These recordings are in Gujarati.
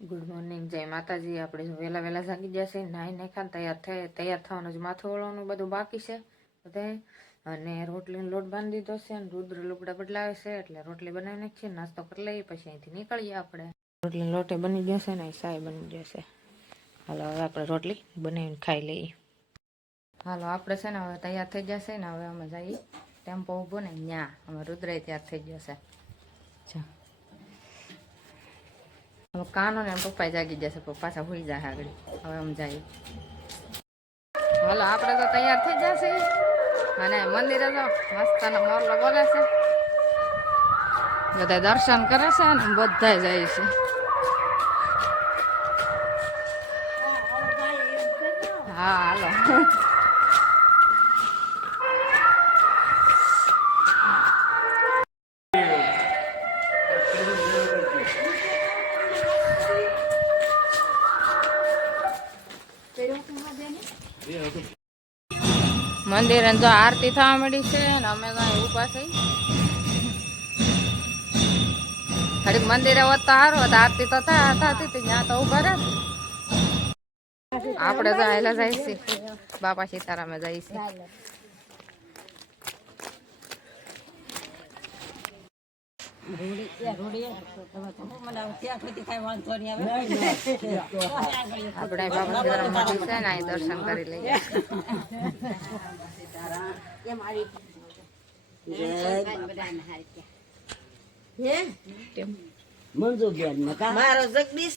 ગુડ મોર્નિંગ, જય માતાજી. આપણે વહેલા વહેલા જાગી જશે, નાહી નાખાને તૈયાર થવાનું જ માથું ઓળવાનું બધું બાકી છે બધાય. અને રોટલીનો લોટ બાંધી દીધો છે અને રુદ્ર લુગડા બદલાવે છે એટલે રોટલી બનાવી નાખીએ, નાસ્તો કરી લઈએ, પછી અહીંથી નીકળીએ આપણે. રોટલીનો લોટે બની જશે ને સાય બની જશે. હાલો હવે આપણે રોટલી બનાવીને ખાઈ લઈએ. હાલો આપણે છે ને હવે તૈયાર થઈ જશે ને હવે અમે જઈએ ટેમ્પો ઊભો ને ત્યાં અમે રુદ્રય તૈયાર થઈ જશે. હવે કાનો ને પપ્પા જાગી જશે, પાછા હોઈ જાય આગળ. હવે આમ જાય. હાલો આપણે તો તૈયાર થઈ જશે અને મંદિરે તો મસ્તનો મોરલો બોલે છે, બધા દર્શન કરે છે ને બધા જાય છે. હા હાલો મંદિરે તો આરતી થવા મળી છે ને અમે તો ઉભા થઈ. ઘડીક મંદિરે હોત તો સારું હોત, આરતી તો થતી ત્યાં તો ઉભા રહે. આપણે તો આયલા જાય છે, બાપા સીતારામે જાય છે. આપણે બાપા સીતારામ મંદિર છે ને અહીં દર્શન કરી લઈએ. મારો જગદીશ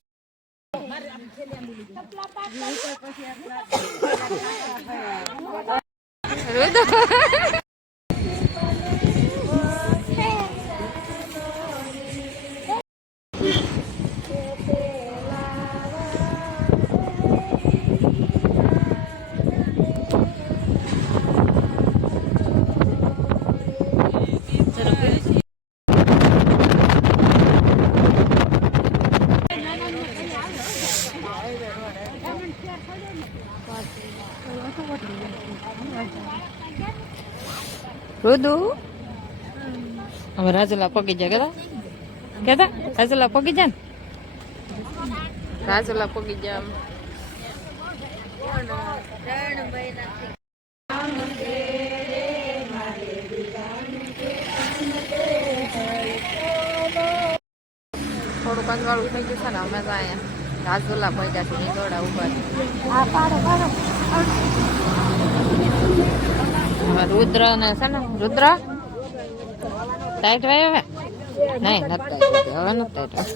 રુદુ હવે રાજુલા પગી જાય કેતા રાજુલા પગી જાય ને રાજુલા પગી જાય. થોડુંક અજવાળું થઈ ગયું છે ને અમે તો અહીંયા રાજુલા પહોંચ્યા છે નીંદોડા ઉપર. હવે રુદ્ર ને છે ને રુદ્ર ટાઈટ વાય હવે નહીં નથી ટાઈટ હવે નથી ટાઈટ.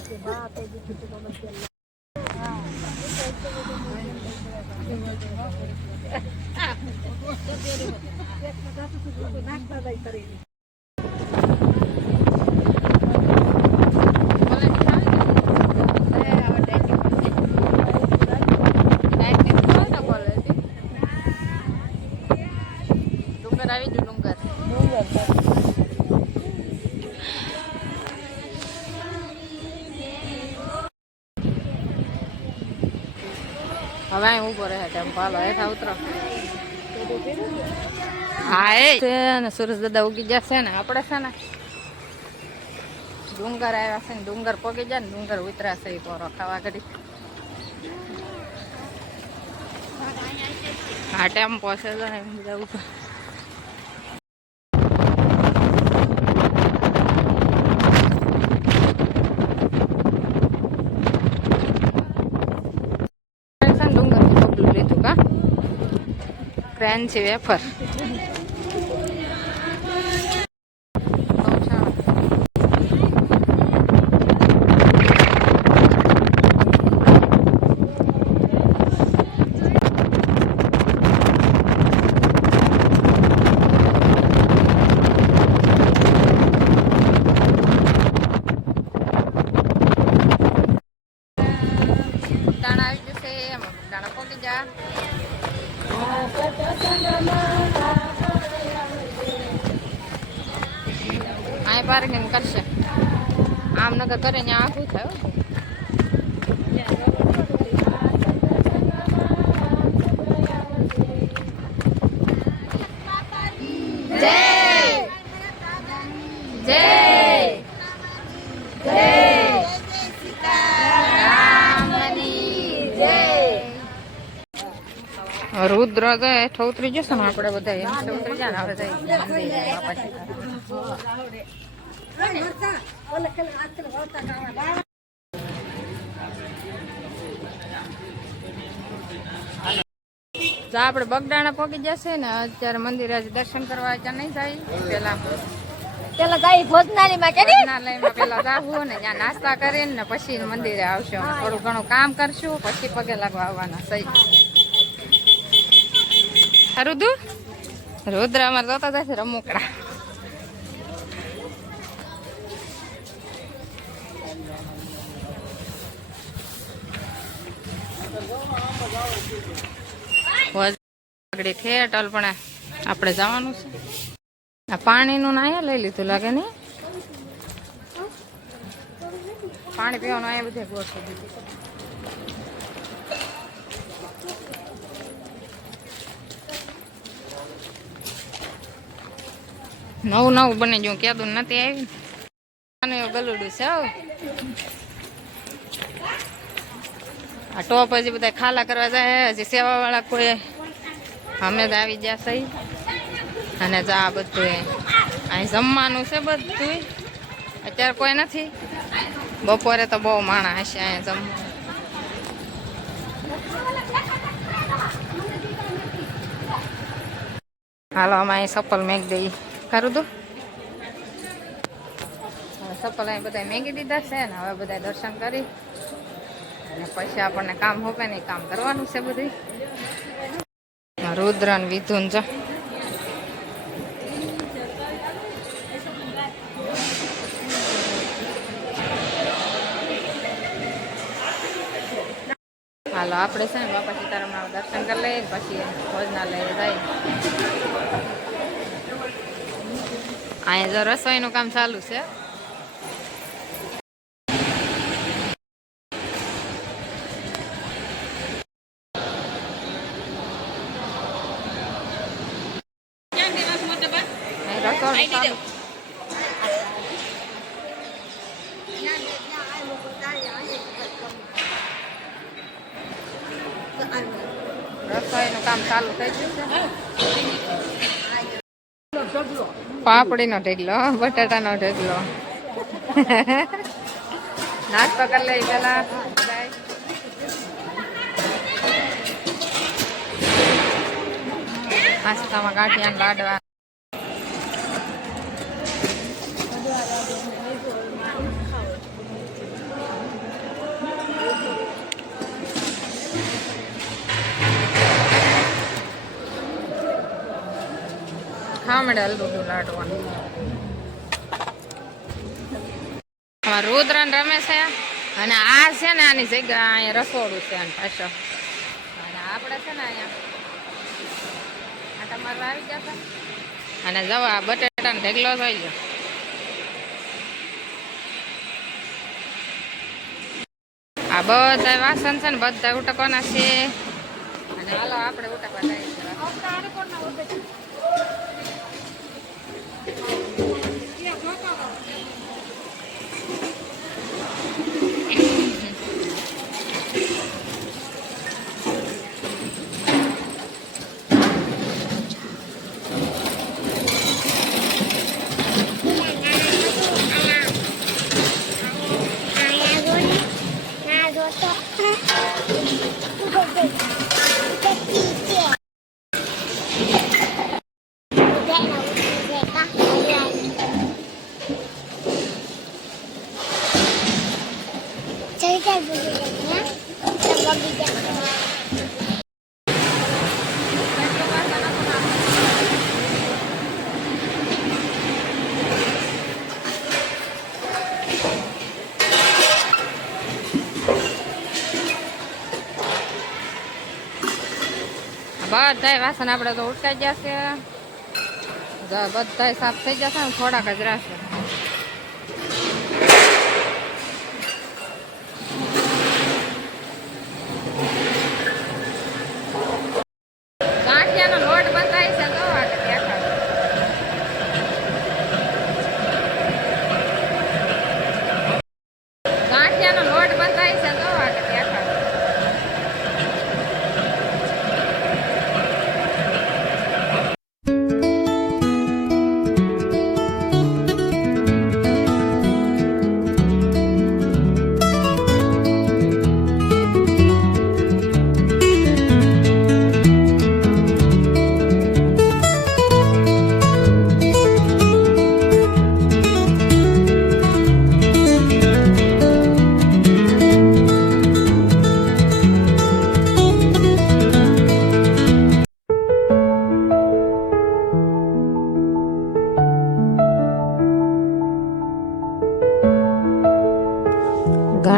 આવી ગયું ડુંગર. હવે અહીં ઉભો રહે ટેમ્પો. હાલો હેઠા ઉતરો. હા એ છે ને સુરેશ દાદા ઉગી જશે ને આપણે છે ને ડુંગર આવ્યા છે ને ડુંગર પગી જાય ને ડુંગર ઉતરાશે એ પોરો ખાવા ઘડી. હા ટેમ્પો છે બધા ઉપર. ક્રેન્ચી વેફર દાણા આવી જશે. દાણા પકી જા. અહીં પાર્કિંગ કરશે આમ નગર કરે ને આખું થયું. જય જય જય સીતારામ. રુદ્ર તો હેઠ ઉતરી જશે ને આપણે બધા એમ ઉતરી જાય ને હવે જાય જો આપણે બગડાણા પહોંચી જશે ને અત્યારે મંદિરે આજે દર્શન કરવા ત્યાં નહીં જાય પેલા જાય ભોજનાલય માં કે ભોજનાલયમાં પેલા જાવું ને ત્યાં નાસ્તા કરીને ને પછી મંદિરે આવશું થોડું ઘણું કામ કરશું પછી પગે લાગવા આવવાના સહી રુદ્ર અમારે જોતા જશે રમકડા આગળ ઠેઠ પણ આપણે જવાનું છે આ પાણીનું ના લઈ લીધું લાગે ને પાણી પીવાનું અહીંયા બધે ગોઠવી દીધું નવું નવું બની ગયું ક્યાદું નથી આવી ગલુડું છે આ ટોપ હજી બધા ખાલા કરવા જાય હજી સેવા વાળા કોઈ અમે જ આવી ગયા સહી અને જા બધું અહીં જમવાનું છે બધું અત્યારે કોઈ નથી બપોરે તો બહુ માણા હશે અહીંયા જમવાનું હાલો અમે અહીં સપલ મેક દઈ ખરું તું સપલ અહીં બધા મેગી દીધા છે ને હવે બધા દર્શન કરી અને પછી આપણને કામ હોપે ને કામ કરવાનું છે બધું રુદ્ર ને વિધુન જો હાલો આપણે છે ને બાપા સીતારામના દર્શન કરી લઈએ પછી ભોજનાલય જાય અહીંયા જો રસોઈનું કામ ચાલુ છે રસોઈ ચાલુ રસોઈનું કામ ચાલુ થઈ ગયું છે પાપડીનો ઢેગલો બટાટાનો ઢેગલો નાસ્તો કરી લઈ પેલા નાસ્તામાં ગાંઠિયા લાડવા ખામડે હલવું લાડવાનું રુદ્ર રમે છે અને આ છે ને આની જગ્યા અહીંયા રસોડું છે પાછો અને આપણે છે ને અહીંયા આટા મારવા આવી જશે અને જવા બટેટાનો ઢેગલો થઈ ગયો આ બધા વાસણ છે ને બધા ઉટકવાના છે અને હાલો આપણે ઉટકવા જઈએ બધા વાસણ આપણે તો ઉટકાઈ જશે બધા સાફ થઈ જશે ને થોડાક જ રહેશે ગાંઠિયાનો લોટ બંધાય છે તો ગાંઠિયાનો લોટ બંધાય છે તો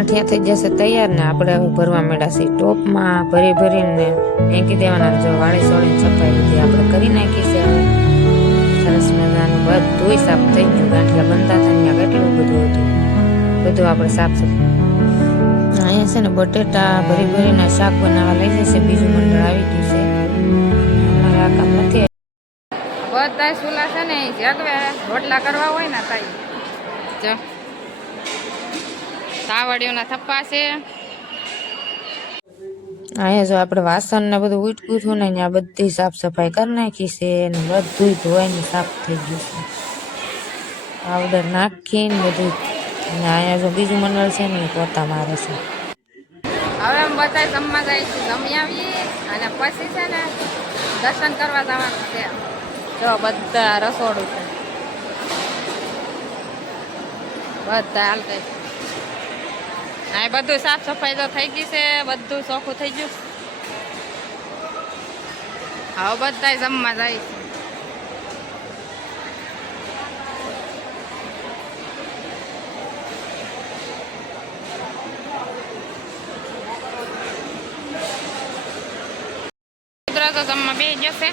ગાંઠિયા થઈ જશે તૈયાર ને આપણે હવે ભરવા માંડ્યા છીએ ટોપમાં ભરીને ફેંકી દેવાના. જો વાળી સોળીને સફાઈ બધી આપણે કરી નાખી છે. સરસ મજાનું બધું સાફ થઈ ગયું. ગાંઠિયા બનતા હતા ત્યાં કેટલું બધું હતું, આપણે સાફ સફાઈ. અહીંયા છે ને બટેટા ભરીને શાક બનાવવા લઈ જશે. બીજું મંડળ આવી ગયું છે. અમારે આ કામ નથી. બધા સુલા છે ને જગવે રોટલા કરવા હોય ને તાઈ જો તાવડીઓના થપ્પા છે. અહીંયા જો આપણે વાસણ ને બધું ઉટકું થયું ને અહીંયા બધી સાફ સફાઈ કરી નાખી છે ને બધું ધોવાઈને સાફ થઈ ગયું છે. પાવડર નાખીને બધું. અને અહીંયા જો બીજું મંડળ છે ને પોતા મારે છે. હવે અમે બધા જમવા જાય છે. જમી આવીએ અને પછી છે ને દર્શન કરવા જવાનું છે. જો બધા રસોડું છે, બધા હાલતા છે. આ બધું સાફ સફાઈ તો થઈ ગઈ છે, બધું ચોખ્ખું થઈ ગયું. હવે બધા જમવા જાય છે. તો જમવા બે જશે.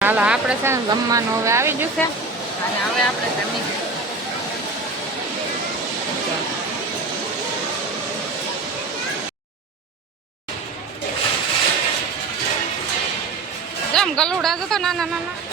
હાલો આપણે છે ને જમવાનું હવે આવી જશે અને હવે આપણે જમી જેમ ગલુડા જતો નાના નાના